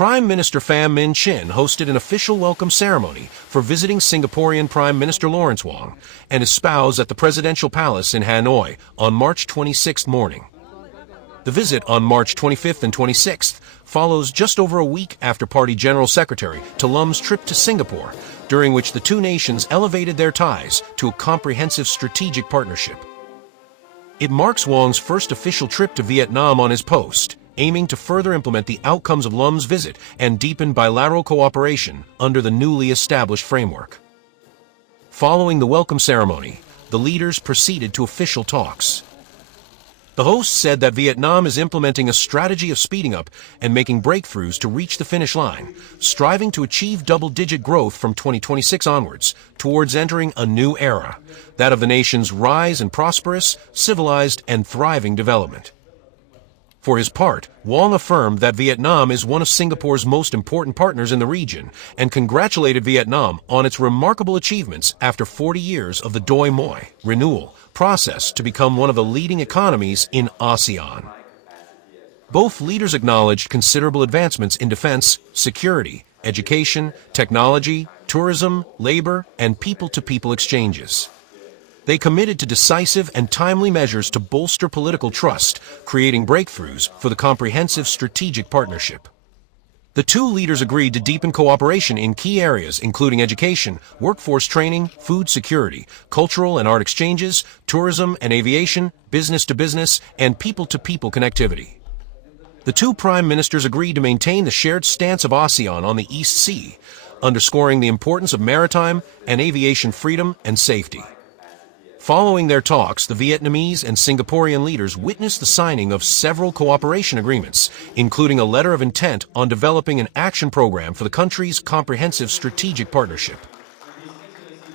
Prime Minister Pham Minh Chinh hosted an official welcome ceremony for visiting Singaporean Prime Minister Lawrence Wong and his spouse at the presidential palace in Hanoi on March 26th morning. The visit on March 25th and 26th follows just over a week after Party General Secretary Thalam's trip to Singapore, during which the two nations elevated their ties to a comprehensive strategic partnership. It marks Wong's first official trip to Vietnam on his post, aiming to further implement the outcomes of Lam's visit and deepen bilateral cooperation under the newly established framework. Following the welcome ceremony, the leaders proceeded to official talks. The host said that Vietnam is implementing a strategy of speeding up and making breakthroughs to reach the finish line, striving to achieve double-digit growth from 2026 onwards, towards entering a new era, that of the nation's rise in prosperous, civilized, and thriving development. For his part, Wong affirmed that Vietnam is one of Singapore's most important partners in the region and congratulated Vietnam on its remarkable achievements after 40 years of the Doi Moi renewal process to become one of the leading economies in ASEAN. Both leaders acknowledged considerable advancements in defense, security, education, technology, tourism, labor, and people-to-people exchanges. They committed to decisive and timely measures to bolster political trust, creating breakthroughs for the comprehensive strategic partnership. The two leaders agreed to deepen cooperation in key areas including education, workforce training, food security, cultural and art exchanges, tourism and aviation, business-to-business, and people-to-people connectivity. The two prime ministers agreed to maintain the shared stance of ASEAN on the East Sea, underscoring the importance of maritime and aviation freedom and safety. Following their talks, the Vietnamese and Singaporean leaders witnessed the signing of several cooperation agreements, including a letter of intent on developing an action program for the country's comprehensive strategic partnership.